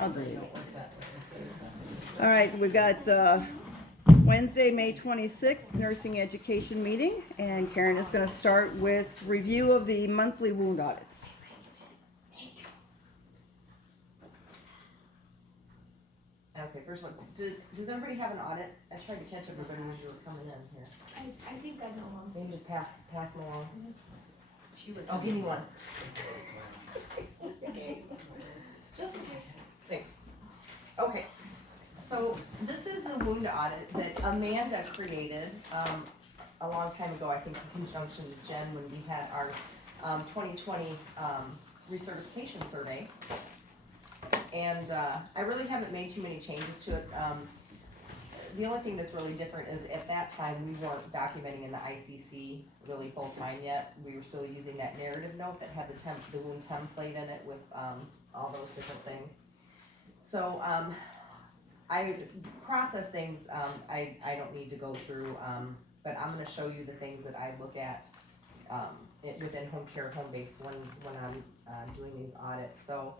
I'll do it. All right, we've got Wednesday, May 26th, nursing education meeting, and Karen is going to start with review of the monthly wound audits. Okay, first of all, does everybody have an audit? I tried to catch everybody as you were coming in here. I think I know one. Maybe just pass them along. She was. I'll give you one. Just in case. Just in case. Thanks. Okay, so this is the wound audit that Amanda created a long time ago, I think in conjunction with Jen when we had our 2020 recertification survey. And I really haven't made too many changes to it. The only thing that's really different is at that time we weren't documenting in the ICC really full time yet. We were still using that narrative note that had the wound template in it with all those different things. So I process things I don't need to go through, but I'm going to show you the things that I look at within home care, home base when I'm doing these audits. So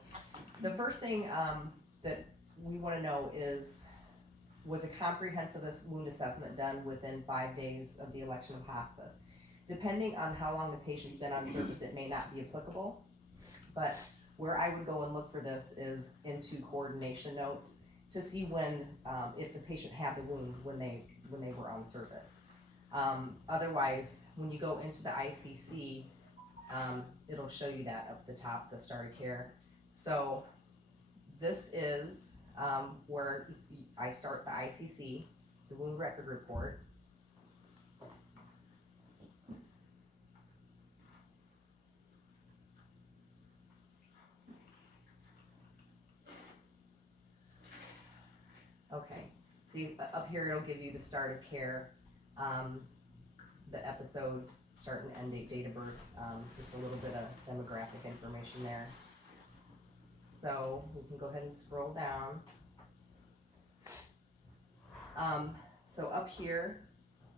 the first thing that we want to know is, was a comprehensive wound assessment done within 5 days of the election of hospice? Depending on how long the patient's been on service, it may not be applicable, but where I would go and look for this is into coordination notes to see when, if the patient had the wound when they were on service. Otherwise, when you go into the ICC, it'll show you that up the top, the start of care. So this is where I start the ICC, the wound record report. Okay, see up here it'll give you the start of care, the episode, start and end date, date of birth, just a little bit of demographic information there. So we can go ahead and scroll down. So up here,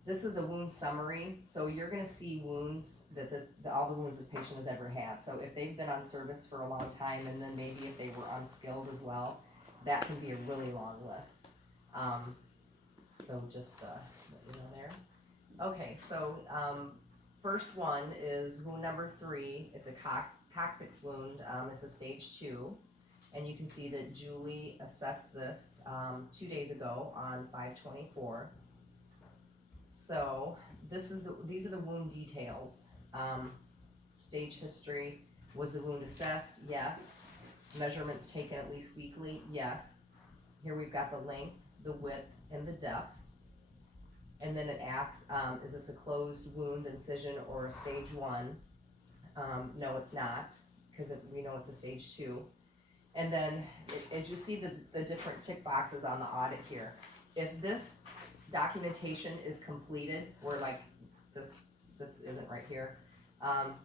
this is a wound summary. So you're gonna see wounds that all the wounds this patient has ever had. So if they've been on service for a long time, and then maybe if they were unskilled as well, that can be a really long list. So just let you know there. Okay, so first one is wound number 3. It's a coccyx wound. It's a stage 2. And you can see that Julie assessed this 2 days ago on 5/24. So these are the wound details. Stage history. Was the wound assessed? Yes. Measurements taken at least weekly? Yes. Here we've got the length, the width, and the depth. And then it asks, is this a closed wound incision or a stage 1? No, it's not, because we know it's a stage 2. And then, as you see the different tick boxes on the audit here, if this documentation is completed, or like this isn't right here,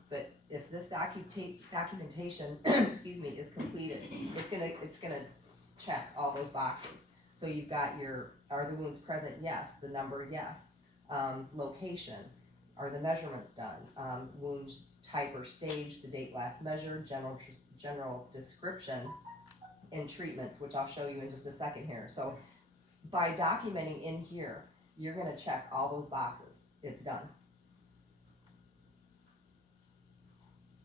but if this documentation, excuse me, is completed, it's gonna check all those boxes. So you've got are the wounds present? Yes. The number? Yes. Location. Are the measurements done? Wounds type or stage, the date last measured, general description, and treatments, which I'll show you in just a second here. So by documenting in here, you're gonna check all those boxes. It's done.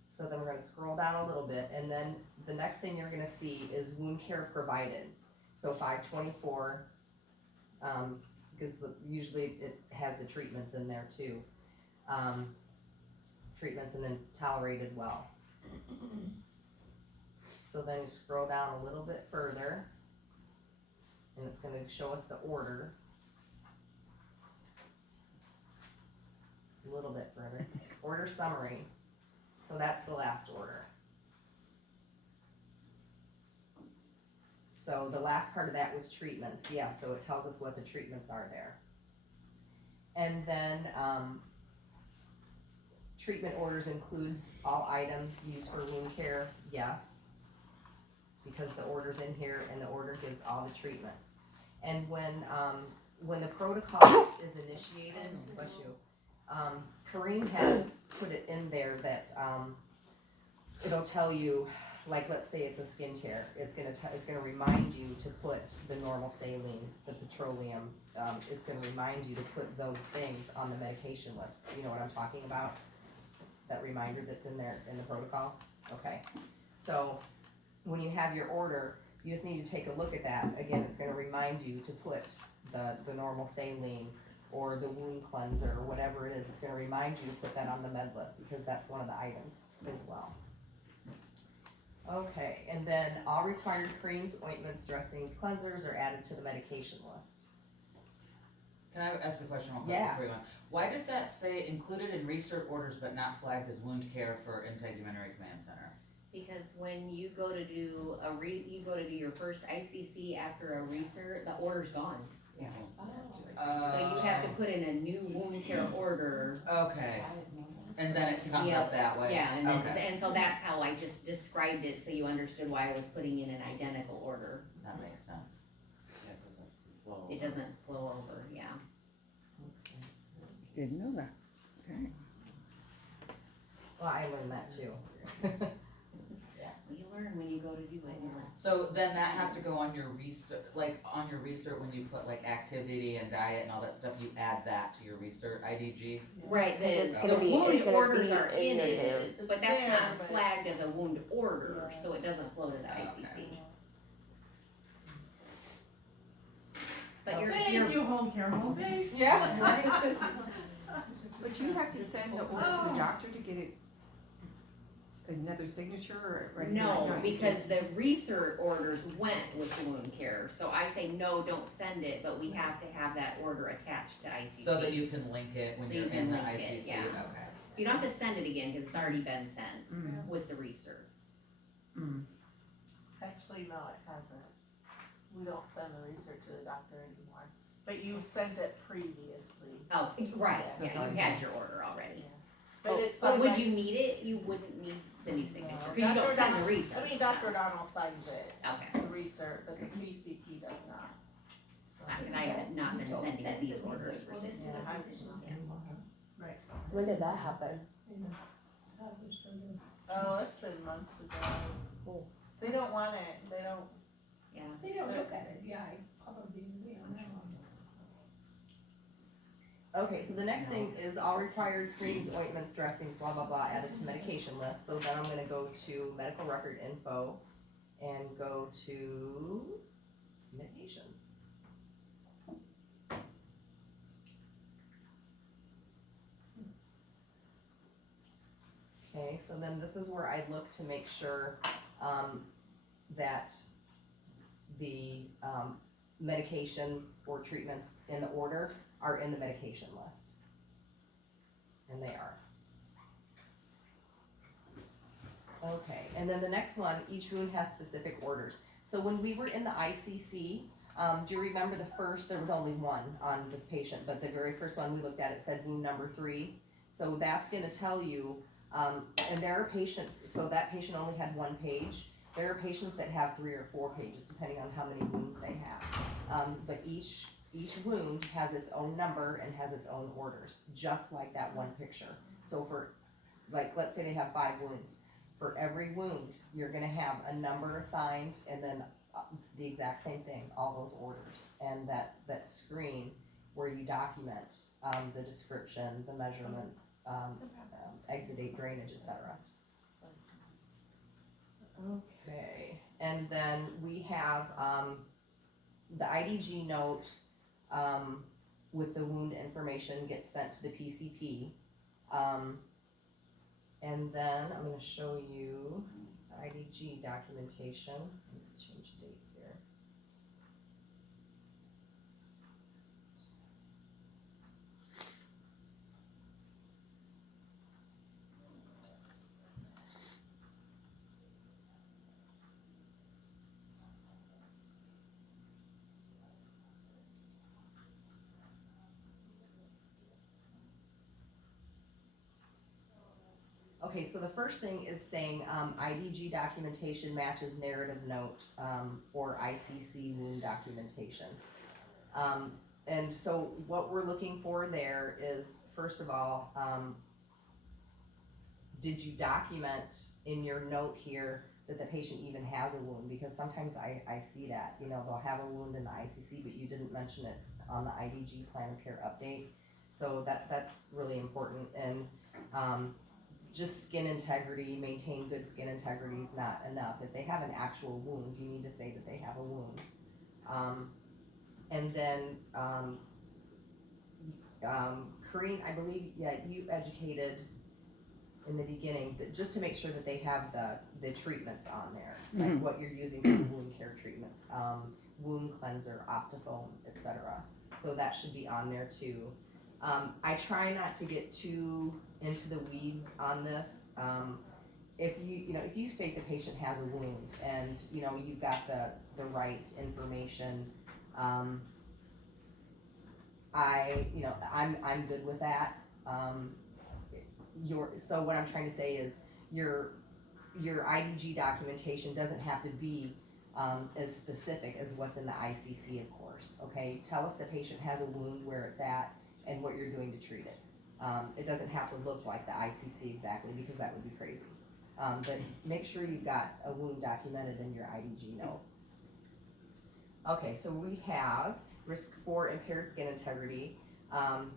So then we're gonna scroll down a little bit, and then the next thing you're gonna see is wound care provided. So 5/24, because usually it has the treatments in there too. Treatments and then tolerated well. So then you scroll down a little bit further, and it's going to show us the order. A little bit further. Order summary. So that's the last order. So the last part of that was treatments. Yeah, so it tells us what the treatments are there. And then treatment orders include all items used for wound care. Yes, because the order's in here and the order gives all the treatments. And when the protocol is initiated, bless you, Kareem has put it in there that it'll tell you like, let's say it's a skin tear, it's gonna remind you to put the normal saline, the petroleum, it's gonna remind you to put those things on the medication list. You know what I'm talking about? That reminder that's in there in the protocol? Okay, so when you have your order, you just need to take a look at that. Again, it's gonna remind you to put the normal saline or the wound cleanser or whatever it is. It's gonna remind you to put that on the med list because that's one of the items as well. Okay, and then all required creams, ointments, dressings, cleansers are added to the medication list. Can I ask a question real quick Yeah. before you go on? Why does that say included in research orders but not flagged as wound care for Integumentary Command Center? Because when you go to do you go to do your first ICC after a recert, the order's gone. So you have to put in a new wound care order. Okay, and then it comes Yeah. up that way? Yeah, and Okay, and so that's how I just described it, so you understood why I was putting in an identical order. that makes sense. It doesn't flow over, yeah. Didn't know that. Okay. Well, I learned that too. You learn when you go to do it. So then that has to go on your research, like on your research when you put like activity and diet and all that stuff, you add that to your research IDG? Right, It's the gonna be- wound it's gonna orders be are in in your it, new- but that's there, not but- flagged as a wound order, Yeah. so it doesn't flow to the Okay. ICC. But Thank you're, you, home care, home base. Yeah, right. But you have to send the order to the doctor to get it, another signature or anything like no, that? because the research orders went with wound care, so I say, no, don't send it, but we have to have that order attached to ICC. So that you can link it when So you're you can in the link it, ICC, yeah. okay. So you don't have to send it again, cause it's already been sent Mm, with the research. mm. Actually, no, it hasn't. We don't send the research to the doctor anymore, but you sent it previously. Oh, right, So it's yeah, you already had done. your order already. But it's But like, would you need it? You wouldn't need the new signature, cause you Dr. don't send the Don- research. I mean, Dr. Donald signs it, Okay, the research, but the PCP does not. cause I have not been sending these orders for 6 months. When did that happen? Oh, it's been months ago. They don't want it, they don't. Yeah. They don't look at it, yeah, I probably, you know, Okay, so the next thing is all required creams, ointments, dressings, blah, blah, blah, added to medication list. So then I'm gonna go to medical record info and go to medications. Okay, so then this is where I look to make sure, that the, medications or treatments in the order are in the medication list. And they are. Okay, and then the next one, each wound has specific orders. So when we were in the ICC, do you remember there was only one on this patient, but the very first one we looked at, it said wound number 3. So that's gonna tell you, and there are patients, so that patient only had 1 page. There are patients that have 3 or 4 pages, depending on how many wounds they have. But each wound has its own number and has its own orders, just like that one picture. So for, like, let's say they have 5 wounds. For every wound, you're gonna have a number assigned and then the exact same thing, all those orders. And that screen where you document, the description, the measurements, exudate, drainage, etc. Okay, and then we have, the IDG note, with the wound information gets sent to the PCP. And then I'm gonna show you the IDG documentation. I'm gonna change dates here. Okay, so the first thing is saying, IDG documentation matches narrative note, or ICC wound documentation. And so what we're looking for there is, first of all, did you document in your note here that the patient even has a wound, because sometimes I see that, you know, they'll have a wound in the ICC, but you didn't mention it on the IDG plan of care update. So that's really important. And just skin integrity, maintain good skin integrity is not enough. If they have an actual wound, you need to say that they have a wound. And then Corinne, I believe, you educated in the beginning, just to make sure that they have the treatments on there, like what you're using for wound care treatments, wound cleanser, Optifoam, etc. So that should be on there too. I try not to get too into the weeds on this. If you state the patient has a wound and you've got the right information, I'm good with that. So what I'm trying to say is your IDG documentation doesn't have to be as specific as what's in the ICC, of course. Okay, tell us the patient has a wound, where it's at, and what you're doing to treat it. It doesn't have to look like the ICC exactly, because that would be crazy. But make sure you've got a wound documented in your IDG note. Okay, so we have risk for impaired skin integrity,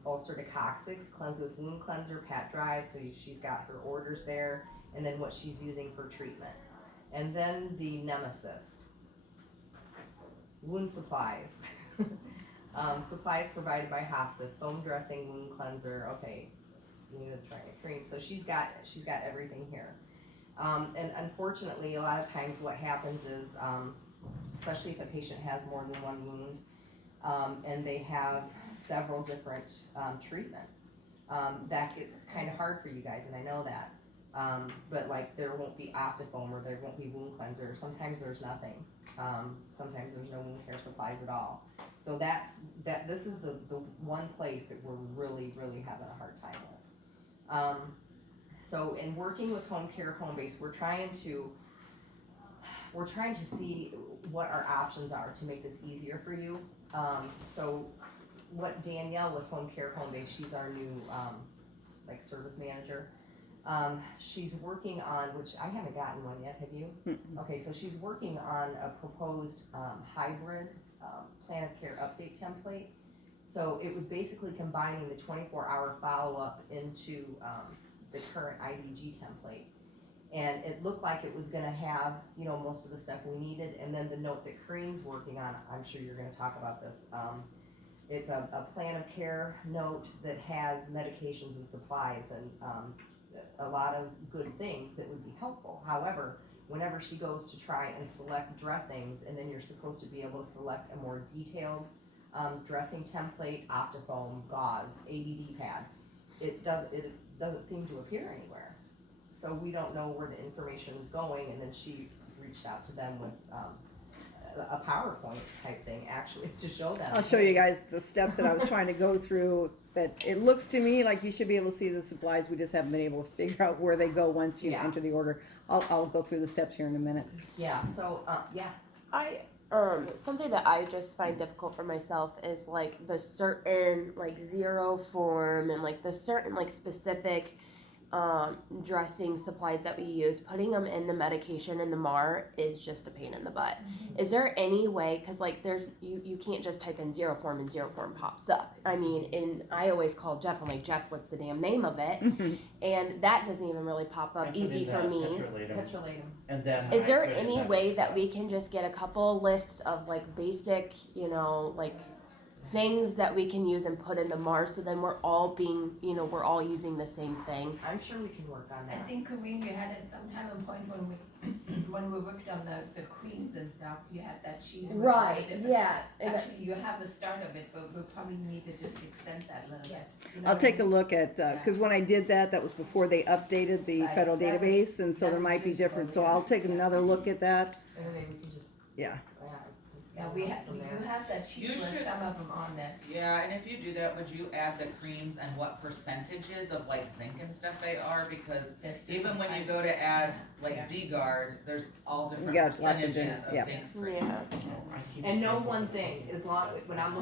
ulcerative coccyx, cleanse with wound cleanser, pat dry, so she's got her orders there, and then what she's using for treatment. And then the nemesis, wound supplies. Supplies provided by hospice, foam dressing, wound cleanser, okay, you need to try a cream. So she's got everything here. And unfortunately, a lot of times what happens is, especially if a patient has more than one wound, and they have several different treatments, that gets kind of hard for you guys, and I know that. But like there won't be Optifoam, or there won't be wound cleanser. Sometimes there's nothing. Sometimes there's no wound care supplies at all. So this is the one place that we're really, really having a hard time with. So in working with Home Care Home Base, we're trying to see what our options are to make this easier for you. So what Danielle with Home Care Home Base, she's our new service manager. She's working on, which I haven't gotten one yet, have you? Okay, so she's working on a proposed hybrid plan of care update template. So it was basically combining the 24-hour follow-up into the current IDG template. And it looked like it was gonna have, most of the stuff we needed, and then the note that Corinne's working on, I'm sure you're gonna talk about this. It's a plan of care note that has medications and supplies and a lot of good things that would be helpful. However, whenever she goes to try and select dressings, and then you're supposed to be able to select a more detailed dressing template, Optifoam, gauze, ABD pad, it doesn't seem to appear anywhere. So we don't know where the information is going, and then she reached out to them with a PowerPoint type thing, actually, to show them. I'll show you guys the steps that I was trying to go through, that it looks to me like you should be able to see the supplies, we just haven't been able to figure out where they go once you enter the order. I'll go through the steps here in a minute. Yeah, so, I something that I just find difficult for myself is like the certain like zero form and like the certain like specific dressing supplies that we use, putting them in the medication in the MAR is just a pain in the butt. Is there any way, because like there's you can't just type in zero form and zero form pops up. I mean, I always call Jeff, I'm like, Jeff, what's the damn name of it? And that doesn't even really pop up easy for me. petrolatum. And then Is there I put it any in way that we can just get a couple lists of like basic, like things that we can use and put in the MAR, so then we're all we're all using the same thing? I'm sure we can work on I that. think, Corinne, you had at some time a point when we worked on the creams and stuff, you had that sheet. with all the different- yeah. Actually, you have the start of it, but we'll probably need to just extend that a little bit. You know I'll what take I a mean? look at, because when I did that was before they updated the Right, federal that was- database, and so that there was might be years ago, different, so yeah. I'll take another look at that, And then maybe we can just, yeah. Yeah, we have, from you there. have that sheet You with should- some of them on there. Yeah, and if you do that, would you add the creams and what percentages of like zinc and stuff they are? Because There's even different when you types. go to add like Yeah. Z-Guard, there's all different got lots of percentages different- of yeah. zinc cream. Yeah. I keep And it know simple. one thing, as long, when I'm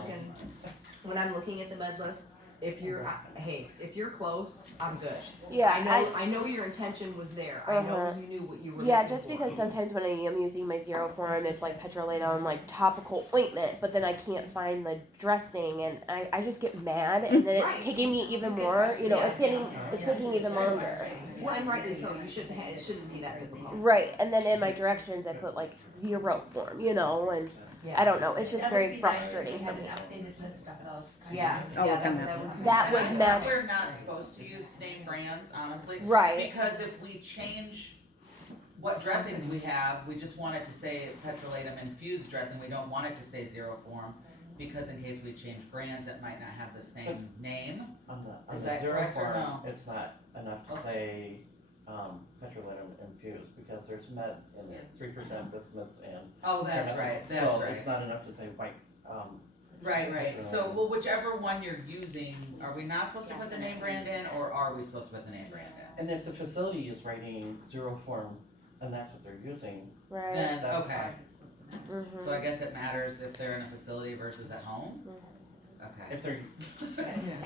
looking at the med list, if you're, hey, if you're close, I'm good. Yeah, I know your intention was there. I know Uh-huh. you knew what you were yeah, looking just for. because sometimes when I am using my zero form, it's like petrolatum, like topical ointment, but then I can't find the dressing, and I just get mad, and then Right. it's taking me even You get more. You know, frustrated. it's taking even longer. Well, and rightly so. You shouldn't. It shouldn't be that difficult. Right, and then in my directions, I put like zero form. You know, and I don't know. It's just That would very be nice if frustrating we for had me. an updated list of those. Yeah. I'll Yeah. work on that. That would. That And would I think match- we're not supposed to use name brands, honestly. Right. Because if we change what dressings we have, we just want it to say petrolatum infused dressing, we don't want it to say zero form. Because in case we change brands, it might not have the same name. On the, Is on that the zero correct or form, no? it's not enough to Okay. say, petrolatum infused, because there's med in there, 3% bismuth and. Oh, that's right, that's So it's right. not enough to say white, Right, so, well, whichever one you're using, are we not supposed to put the name brand in, or are we supposed to put the name brand in? and if the facility is writing zero form, and that's what they're using, Right. Then, That's- okay, Mhm. so I guess it matters if they're in a facility versus at home? Okay. if they're,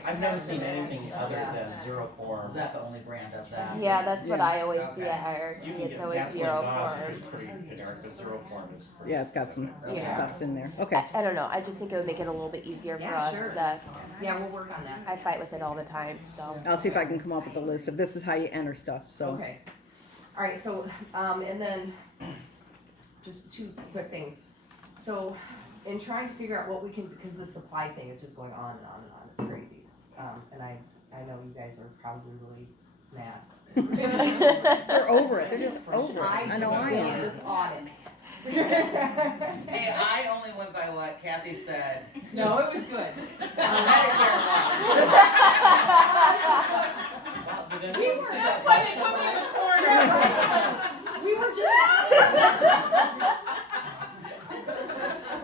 I've never seen anything other Yeah. than zero form. Is that the only brand of that? Yeah, that's what Yeah. I always see Okay. at IRC. You can It's get always gasoline zero exhaust, form. which is pretty generic, but zero form is pretty. Yeah, it's got some specific. Yeah. stuff in there. Okay. I don't know. I just think it would make it a little bit easier for Yeah, us. sure. That Yeah, we'll work on that. I fight with it all the time. So I'll see if I can come up with a list of this is how you enter stuff, so. Okay. All right. So, and then just two quick things. So, in trying to figure out what we can, because the supply thing is just going on and on and on. It's crazy. It's, and I know you guys are probably really mad. They're over it, they're just over it. I know I did am. this audit. Hey, I only went by what Kathy said. No, it was good. Medicare law. Wow, did We anyone were, see that's that why last they put me in one? the corner.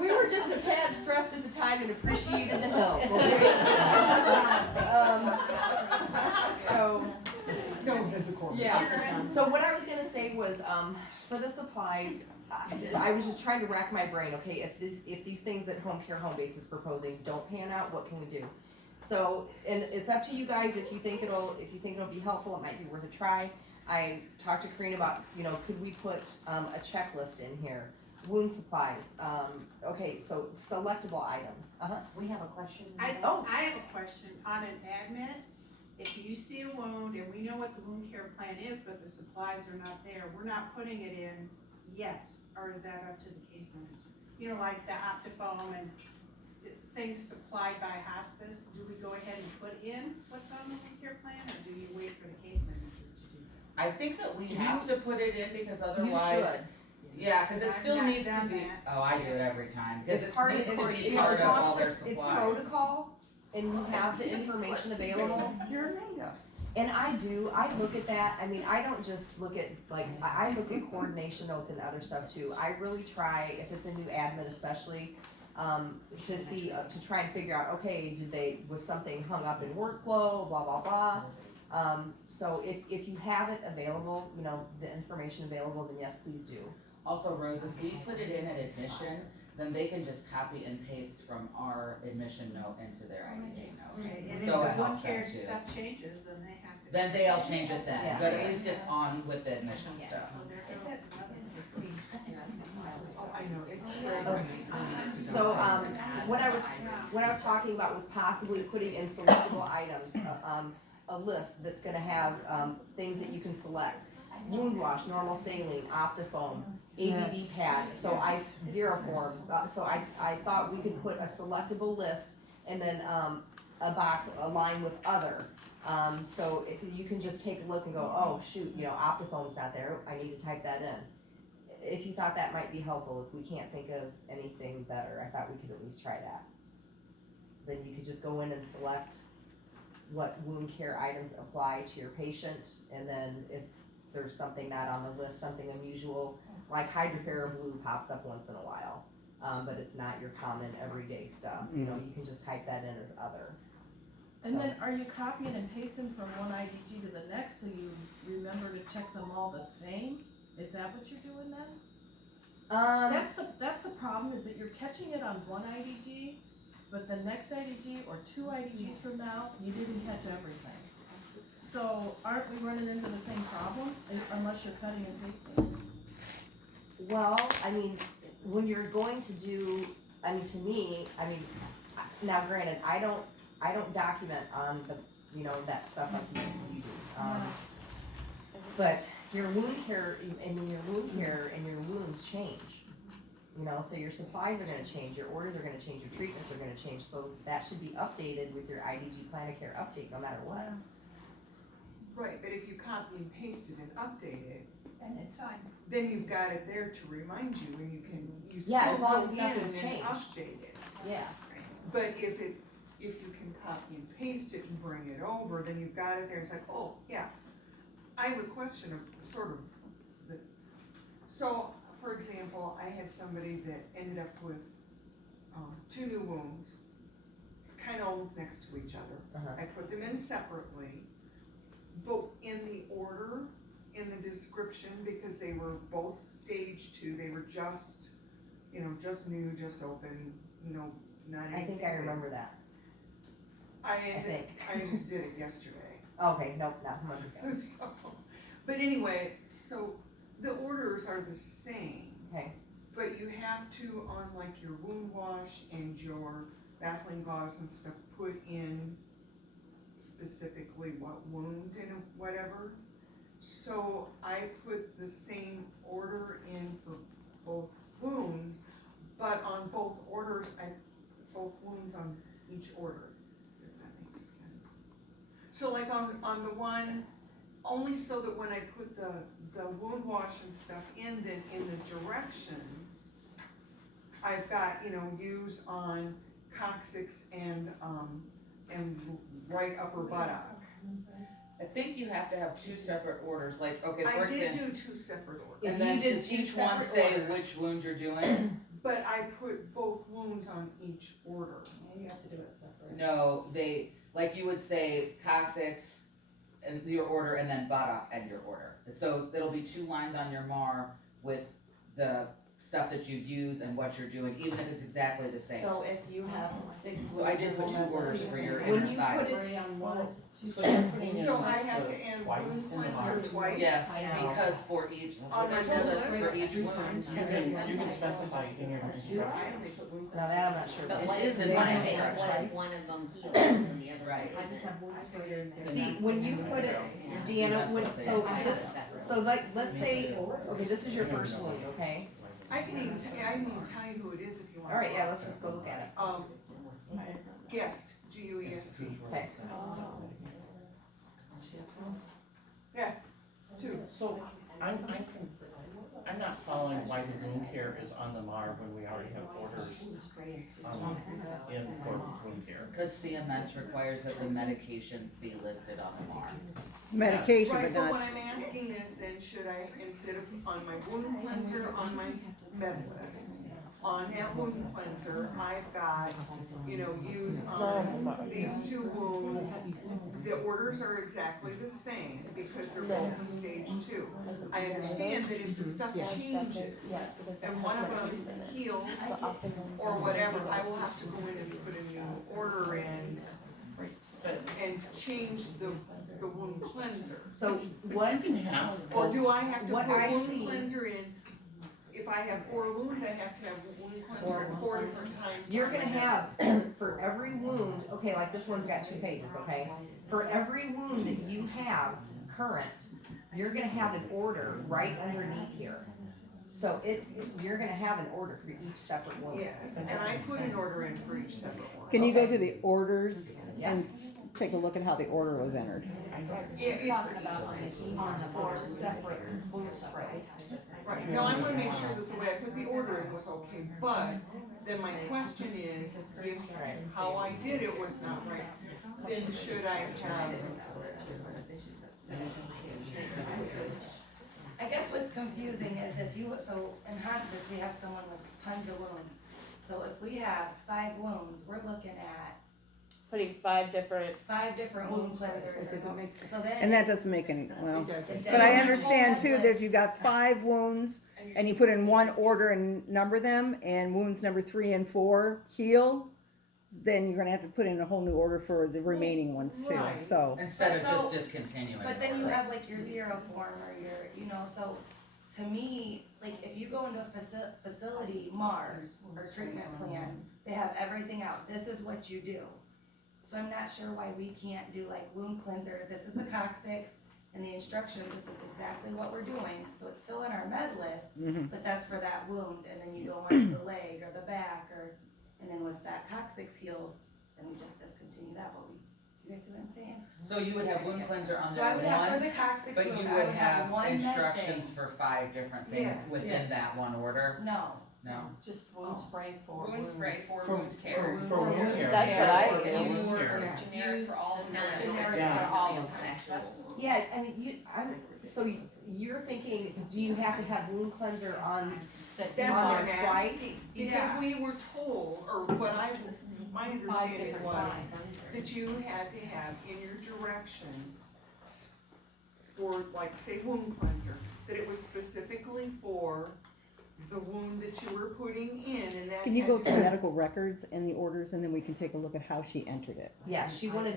We were just a tad stressed at the time and appreciated the help. Okay? So. Yeah, so what I was gonna say was, for the supplies, I was just trying to rack my brain, okay, if these things that Home Care Home Base is proposing don't pan out, what can we do? So, and it's up to you guys, if you think it'll be helpful, it might be worth a try. I talked to Karina about, could we put, a checklist in here? Wound supplies, okay, so selectable items, We have a question. I Oh. have a question, on an admit, if you see a wound and we know what the wound care plan is, but the supplies are not there, we're not putting it in yet, or is that up to the case manager? Like the Optifoam and things supplied by hospice, do we go ahead and put in what's on the wound care plan, or do you wait for the case manager to do that? I think that we have to put it in because you otherwise, should. yeah, cause it I've still not needs to done be, that. oh, I do it every time, cause It's it part of, needs to it's, be part as of long all as their it's supplies. protocol, and you have the information available. You're Amanda. And I look at that, I mean, I don't just look at, like, I look at coordination notes and other stuff too. I really try, if it's a new admin especially, to see, to try and figure out, okay, was something hung up in workflow, blah, blah, blah. So if you have it available, the information available, then yes, please do. Also, Rose, if we put it in at admission, then they can just copy and paste from our admission note into their IDJ note. Okay, and if the So it wound helps them care too. stuff changes, then they have to. Then they'll change it then, Yeah. but at least it's on with the admission stuff. So there goes another 15. Oh, I know, it's. So, what I was talking about was possibly putting in selectable items, a list that's gonna have, things that you can select. Wound wash, normal saline, Optifoam, ABD pad, zero form, so I thought we could put a selectable list and then, a box, a line with other. So if you can just take a look and go, oh, shoot, Optifoam's not there, I need to type that in. If you thought that might be helpful, if we can't think of anything better, I thought we could at least try that. Then you could just go in and select what wound care items apply to your patient, and then if there's something not on the list, something unusual, like Hydrofera Blue pops up once in a while, but it's not your common everyday stuff, you can just type that in as other. And then are you copying and pasting from one IDG to the next, so you remember to check them all the same? Is that what you're doing then? That's the problem, is that you're catching it on one IDG, but the next IDG or 2 IDGs from now, you didn't catch everything. So aren't we running into the same problem unless you're cutting and pasting? Well, I mean, when you're going to do, I mean, to me, I mean, now granted, I don't document on the, you know, that stuff like you do. But your wound care, I mean, your wound care and your wounds change. You know, so your supplies are gonna change, your orders are gonna change, your treatments are gonna change, so that should be updated with your IDG plan of care update no matter what. Right, but if you copy and paste it and update it, And it's fine. then you've got it there to remind you, and you Yeah, still as long go as in nothing's and changed. update it. Yeah. But if you can copy and paste it and bring it over, then you've got it there, it's like, oh, yeah. I have a question of sort of the, so, for example, I had somebody that ended up with, 2 new wounds, kinda almost next to each other. Uh-huh. I put them in separately, but in the order, in the description, because they were both stage 2, they were just, you know, just new, just open, not anything. I think I remember that. I think. I just did it yesterday. Okay, nope, not remember. So, but anyway, so the orders are the same. Okay. But you have to, on like your wound wash and your Vaseline gauze and stuff, put in specifically what wound and whatever. So I put the same order in for both wounds, but on both orders, both wounds on each order. Does that make sense? So like on the one, only so that when I put the wound wash and stuff in, then in the directions, I've got, you know, use on coccyx and right upper buttock. I think you have to have 2 separate orders, like, okay, for I did example. do 2 separate orders, If And you then did does 2 each one separate say orders- which wound you're doing? but I put both wounds on each order. You have to do it separate. No, they, like you would say coccyx and your order and then buttock and your order. So it'll be 2 lines on your MAR with the stuff that you use and what you're doing, even if it's exactly the same. So if you have 6 So I did put 2 orders for your When inner you thigh. put it on one. So you're putting in So I have the to add twice wound in the cleanser box? twice? Yes, because for each, On they my told us list. for each wound. You can specify in your instructions. Now that I'm not sure. But about. what It if, is in my what instructions. if one of them heals and the other? Right. I just have wounds for your. See, when you put it, Deanna, so like, let's say, okay, this is your first wound, okay? I can even tell you who it is if you want. Alright, yeah, let's just go look at it. Guest, G-U-E-S-T. Okay. Yeah, 2. So I'm not following why the wound care is on the MAR when we already have orders in for wound care. Because CMS requires that the medications be listed on the MAR. Medication, but Right, but not, what I'm asking is then should I, instead of on my wound cleanser, on my med list, on that wound cleanser, I've got, you know, use on these 2 wounds. The orders are exactly the same because they're both in stage 2. I understand that if the stuff changes and one of them heals or whatever, I will have to go in and put a new order in and change the wound cleanser. So what, Or do I have to What put I wound see- cleanser in? If I have 4 wounds, I have to have wound cleanser in 4 different times. you're gonna have, for every wound, okay, like this one's got 2 pages, okay? For every wound that you have current, you're gonna have an order right underneath here. So you're gonna have an order for each separate wound. Yes, and I put an order in for each separate one. can you go to the orders Yeah. and take a look at how the order was entered? It's Talking about on the 4 separate wound sprays. right, now I wanna make sure that the way I put the order in was okay, but then my question is, if how I did it was not right, then should I have? I guess what's confusing is if you, so in hospice, we have someone with tons of wounds. So if we have 5 wounds, we're looking at Putting 5 different. 5 different wound cleansers. So then. And that doesn't make any, well, It but I doesn't- understand too that if you've got 5 wounds and you put in one order and number them, and wounds number 3 and 4 heal, then you're gonna have to put in a whole new order for the remaining ones too, Right. so. Instead of But so- just discontinuing. But then the you order. have like your zero form or your, so to me, like if you go into a facility, MAR or treatment plan, they have everything out. This is what you do. So I'm not sure why we can't do like wound cleanser. This is the coccyx and the instructions. This is exactly what we're doing. So it's still in our med list, Mhm. but that's for that wound. And then you go on to the leg or the back and then with that coccyx heals, then we just discontinue that. But you guys see what I'm saying? So you would have wound cleanser on So I would there have for the once, coccyx but wound, you I would would have have one med instructions thing. for 5 different things Yes. within that one order? No. No? Just wound spray for Wound spray for For, wound care. for wound care. That's what I For do. wound care. It's generic for all of them. Generic Yeah. for all of them, actually. Yeah, I mean, so you're thinking, do you have to have wound cleanser on, That's what I'm twice? asking, because we were told, or what my understanding was, that you had to have in your directions for, like, say, wound cleanser, that it was specifically for the wound that you were putting in, and that Can you had go to to be- medical records and the orders, and then we can take a look at how she entered it? Yeah, she wanted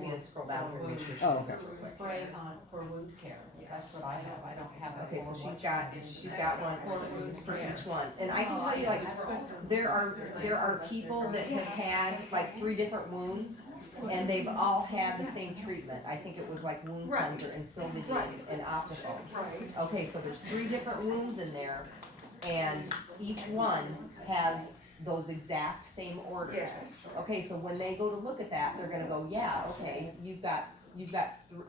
me to scroll down here and make sure she Oh, gets okay. it real quick. spray on for wound care, that's what I have, I don't have it Okay, so for she's got one for each one, and I can tell you, like, there are people that have had like 3 different wounds, and they've all had the same treatment. I think it was like wound Right. cleanser and Silvadene and Optical. Right, Okay, so there's 3 different wounds in there, and each one has those exact same orders. yes, Okay, so when they go to look at that, they're gonna go, yeah, okay, you've got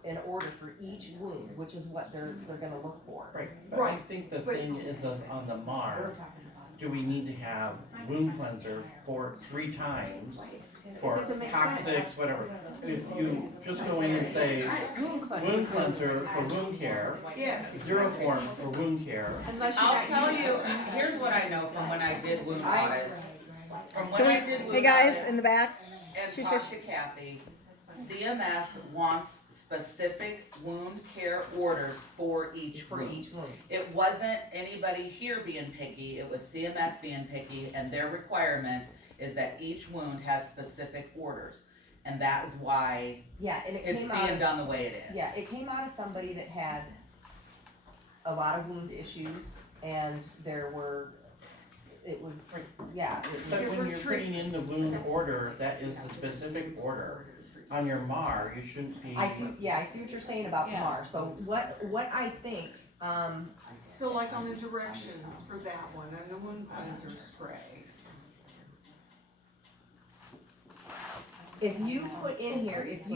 an order for each wound, which is what they're gonna look for. Right, but I think the thing is on the MAR, do we need to have wound cleanser for 3 times for coccyx, whatever? If you just go in and say wound cleanser for wound care, yes. zero form for wound care, Unless you I'll got tell you, uniforms. here's what I know from when I did wound audits. From when Can I did we, wound hey guys, audits in the back, and shush, talked shush. to Kathy, CMS wants specific wound care orders for each For wound. each wound. It wasn't anybody here being picky, it was CMS being picky, and their requirement is that each wound has specific orders. And that is why Yeah, and it it's came out being of, done the way it is. yeah, it came out of somebody that had a lot of wound issues, and it was, yeah, it but was. when you're putting in the wound order, that is the specific order. On your MAR, you shouldn't be. I see what you're saying about the MAR, so what I think, So like on the directions for that one, and the wound cleanser spray, if you put in here, if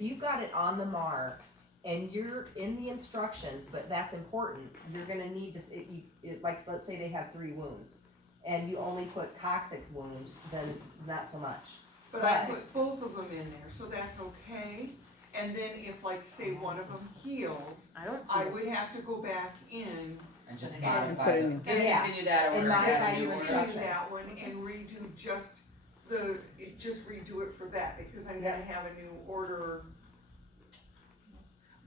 you've got it on the MAR, and you're in the instructions, but that's important, you're gonna need to, like, let's say they have 3 wounds, and you only put coccyx wound, then not so much. but I But- put both of them in there, so that's okay. And then if, like, say one of them heals, I don't I would have to go back in And just And modify put it them. in. Discontinue that And order, modify and have a new your order. instructions. redo that one and redo just redo it for that, because I'm gonna have a new order.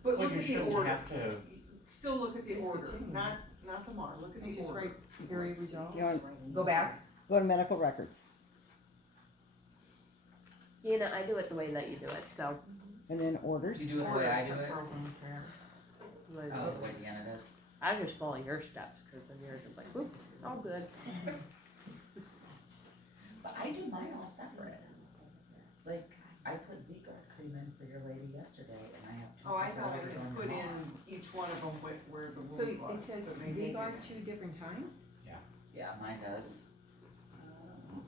But Well, look you at the shouldn't order, have to, still look at the order, not the MAR, look at the order. You want, Go back, go to medical records, I do it the way that you do it, so. and then orders. You do it the way I do it, Like, oh, the way Deanna does. I just follow your steps, cause then you're just like, whoop, all good. But I do mine all separate. Like, I put Z-Guard cream in for your lady yesterday, and I have 2 Oh, I separate thought I orders could on put your in mom. each one of them where the So wound was. it says but maybe Z-Guard it 2 different times? Yeah, mine does.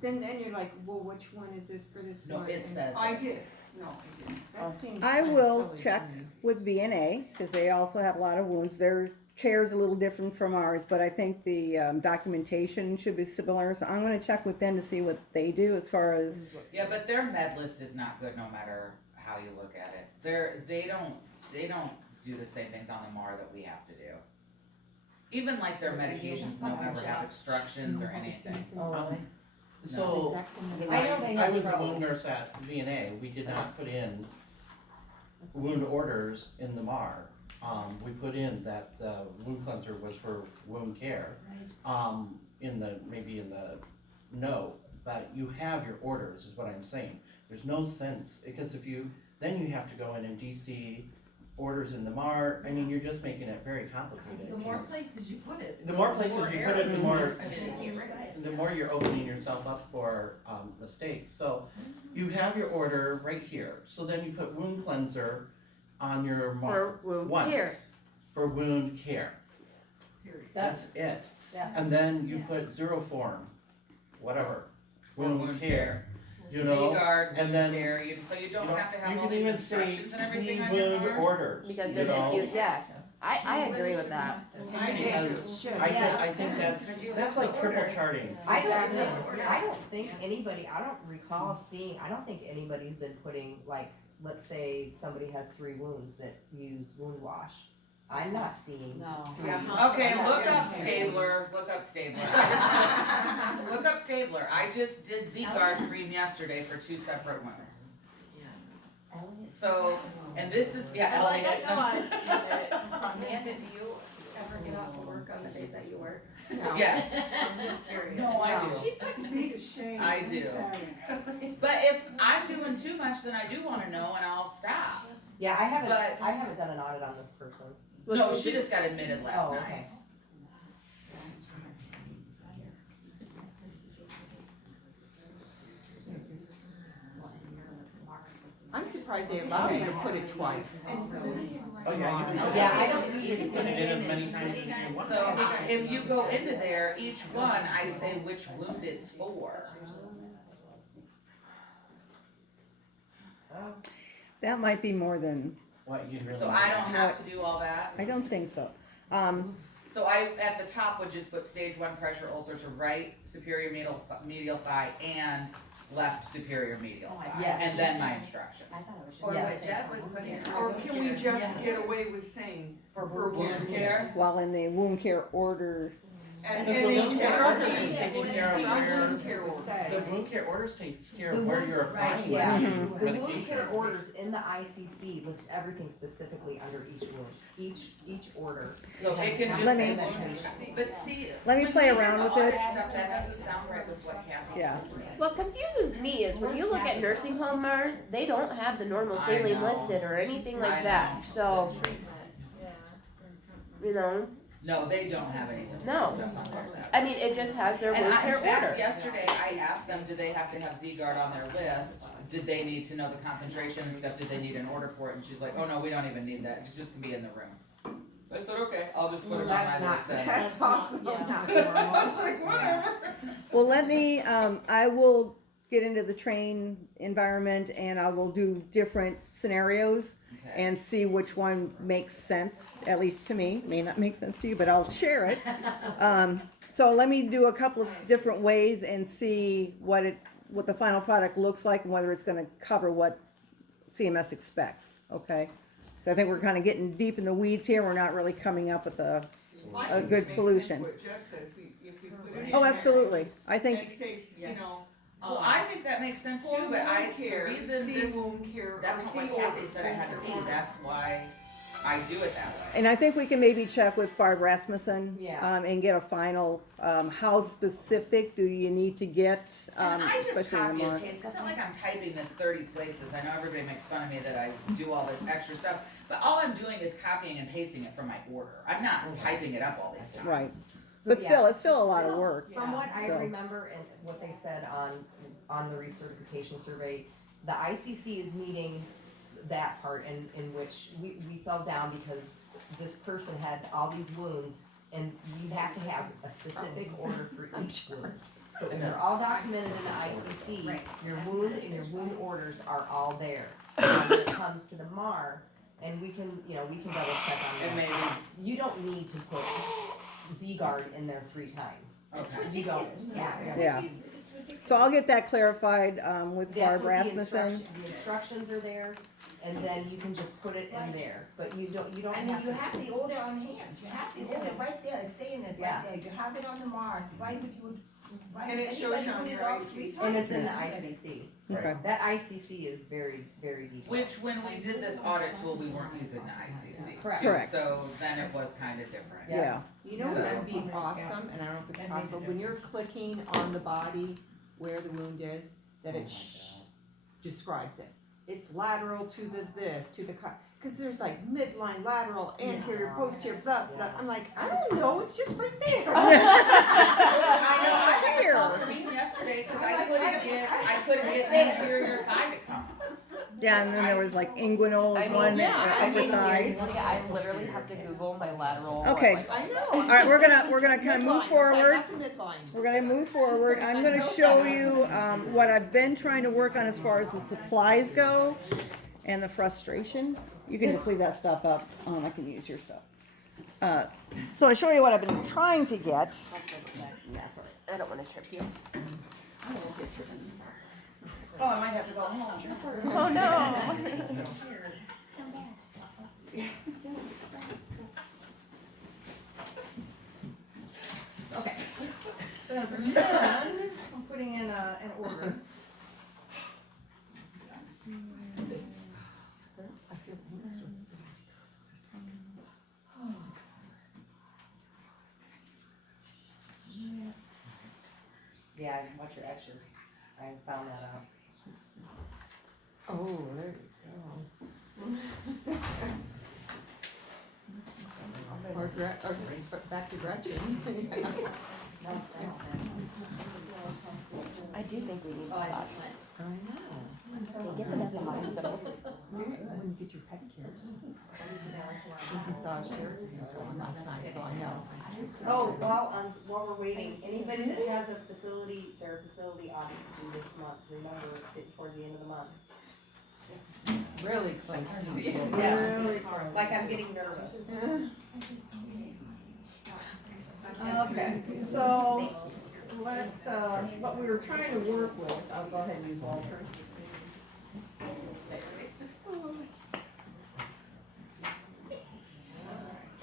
Then you're like, well, which one is this for this No, one? it And says. I it. did, no, I didn't. That seems I kinda will silly to check me. with VNA, cause they also have a lot of wounds, their care is a little different from ours, but I think the documentation should be similar, so I'm gonna check with them to see what they do as far as, Yeah, but their med list is not good no matter how you look at it. They don't do the same things on the MAR that we have to do. Even like their medications don't ever have instructions or anything. oh, really? so, when I know they have I was a trouble. wound nurse at VNA, we did not put in wound orders in the MAR. We put in that the wound cleanser was for wound care, maybe in the note, but you have your orders, is what I'm saying. There's no sense, because then you have to go in and DC orders in the mart, I mean, you're just making it very complicated. The more places you put it. The more places you put it, the more, errors there's gonna get rid of it. the more you're opening yourself up for, mistakes. So, you have your order right here, so then you put wound cleanser on your mark For wound once. care. For wound care, that's it. Yeah. And then you put zero form, whatever, For wound care, you know? Z-Guard, and wound then care, so you don't have to have you all can these even say instructions and everything Z on your wound card. orders, Because you then know? if you, yeah, I agree with that. Because I think that's like triple charting. I don't think anybody, I don't recall seeing, I don't think anybody's been putting, like, let's say somebody has 3 wounds that use wound wash. I'm not seeing. No. Okay, look up Stabler, look up Stabler. Look up Stabler, I just did Z-Guard cream yesterday for 2 separate ones. So, and this is, yeah, Elliot. Amanda, do you ever get off of work on the days that you work? Yes, I'm just curious. no, I do. She puts me to shame. I do. But if I'm doing too much, then I do wanna know and I'll stop. Yeah, I haven't But- done an audit on this person. No, she just got admitted last Oh, night. okay. I'm surprised they allowed you to put it twice. Oh, yeah, you can. Yeah, I don't see it. Put it in as many times as you want. So if you go into there, each one, I say which wound it's for. That might be more than, What you really. So I don't have to do all that. I don't think so. So I, at the top, would just put stage 1 pressure ulcer to right superior medial thigh and left superior medial thigh. Yes. And then my instructions. I thought it was just. Or Yes. what Jeff was putting. Or can we just get away with saying For wound care? while in the wound care order, and The the wound care instructions, orders takes care of where, the wound care orders takes care of where you're applying. Yeah. Mhm. The wound medication. care orders in the ICC list everything specifically under each wound, each order. So it can just Let say me- wound, but see. Let me when play we do around the with it. audit Stuff, that doesn't sound right with what Kathy Yeah. just read. What confuses me is when you look at nursing home Mars, they don't have the normal I saline know. listed or anything I like that, know. so, That's true. you know, No, they don't have any No. stuff on theirs. I mean, it just has their And wound I, care in fact, order. yesterday I asked them, did they have to have Z-Guard on their list? Did they need to know the concentration and stuff? Did they need an order for it? And she's like, oh no, we don't even need that. It just can be in the room. I said, okay, I'll just put it on That's my not, list then. that's possible, yeah. not I normal. was like, whatever. well, let me, I will get into the train environment and I will do different scenarios Okay. and see which one makes sense, at least to me, may not make sense to you, but I'll share it. So let me do a couple of different ways and see what the final product looks like and whether it's gonna cover what CMS expects, okay? So I think we're kinda getting deep in the weeds here, we're not really coming up with a good solution. What Jeff said, if you put it in Oh, there absolutely, I and think, say, you know, Well, I think that makes sense for too, but I, wound care, the reason C this, wound care, or that's not C what Kathy orders. said I had to read. That's why I do it that way. and I think we can maybe check with Barb Rasmussen. Yeah. And get a final, how specific do you need to get, And I just especially in the copy and mark. paste, it's not like I'm typing this 30 places, I know everybody makes fun of me that I do all this extra stuff, but all I'm doing is copying and pasting it from my order, I'm not typing it up all these times. Right. But still, Yeah. it's still a lot of work. From what I So- remember and what they said on the recertification survey, the ICC is meeting that part in which we fell down because this person had all these wounds and you have to have a specific order for each wound. So if they're all documented in the ICC, your wound and your wound orders are all there. When it comes to the MAR, and we can double check on And that. maybe, You don't need to put Z-Guard in there 3 times. okay. You don't. Yeah. So I'll get that clarified, with That's Barb what Rasmussen. the instructions are there, and then you can just put it in there, but you don't I mean, have you to. have the order on hand, you have the order right there, it's saying it Yeah. right there, you have it on the mark, why would you, why And would it shows anybody you on put it your all ICC. three And it's times? in the ICC. Okay. That ICC is very, very detailed. Which, when we did this audit tool, we weren't using the ICC. Correct. too, Correct. So then it was kinda different. Yeah. You know what would be awesome, and I don't know if it's possible, when you're clicking on the body where the wound is, that it describes it. It's lateral to the this, to the cause there's like midline, lateral, anterior, posterior, blah, blah. I'm like, I don't know, it's just right there. I know, for me yesterday, cause I couldn't get the interior thigh to come. Yeah, and then there was like inguinal one upper thigh. I literally have to Google my lateral. Okay. I know. All right, we're gonna kind of move forward. Not the midline. We're gonna move forward. I'm gonna show you what I've been trying to work on as far as the supplies go and the frustration. You can just leave that stuff up. I can use your stuff. So I show you what I've been trying to get. I don't want to trip you. Oh, I might have to go home. Oh no. Okay. So I'm gonna pretend I'm putting in an order. Yeah, watch your X's. I found that out. Oh, there you go. Or back to Gretchen. I do think we need massage. I know. Get them at the hospital. When you get your pedicures. These massage chairs are just going last night, so I know. Oh, while we're waiting, anybody that has a facility, their facility audits due this month, remember, it's getting towards the end of the month. Really close to the end. Yeah, like I'm getting nervous. Okay, so what we were trying to work with, I'll go ahead and use Walter's.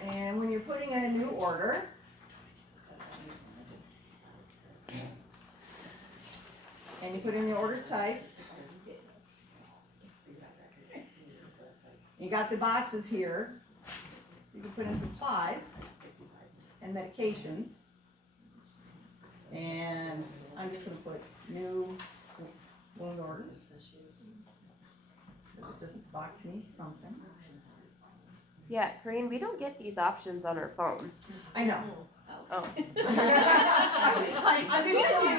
And when you're putting in a new order, and you put in the order type, you got the boxes here, so you can put in supplies and medications. And I'm just gonna put new wound orders. This box needs something. Yeah, Corinne, we don't get these options on our phone. I know. Oh. I'm just showing you,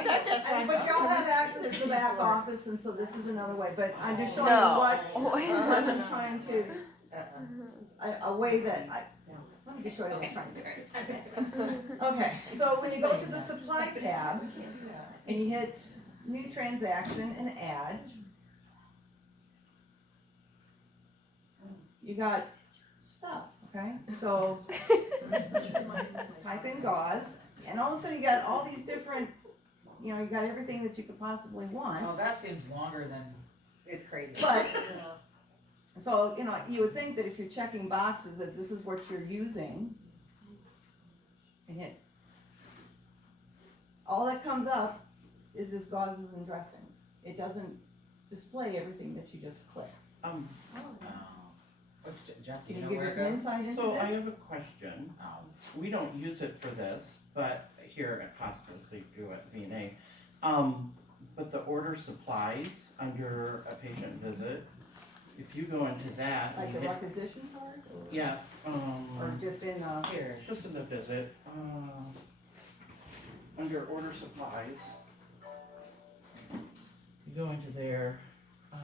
but y'all have access to the back office, and so this is another way, but I'm just showing you what I'm trying to, a way that let me just show you what I'm trying to do. Okay, so when you go to the supply tab, and you hit new transaction and add, you got stuff, okay? So type in gauze, and all of a sudden you got all these different, you got everything that you could possibly want. Oh, that seems longer than. It's crazy. But, so, you would think that if you're checking boxes, that this is what you're using. And hits. All that comes up is just gauzes and dressings. It doesn't display everything that you just clicked. Jeff, Can you you know give where us it some goes? insight into So I this? have a question. We don't use it for this, but here at hospice, they do at VNA. But the order supplies under a patient visit, if you go into that. Like you the hit- requisition card? Yeah, Or just in, Here. just in the visit, under order supplies. You go into there,